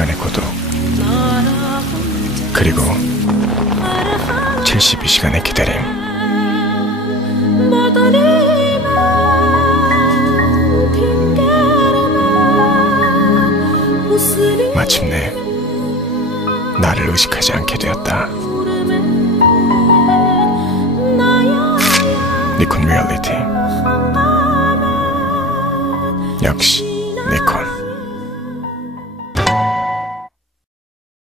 72시간의 고독, 그리고 72시간의 기다림. 마침내 나를 의식하지 않게 되었다. 니콘 리얼리티. 역시 니콘.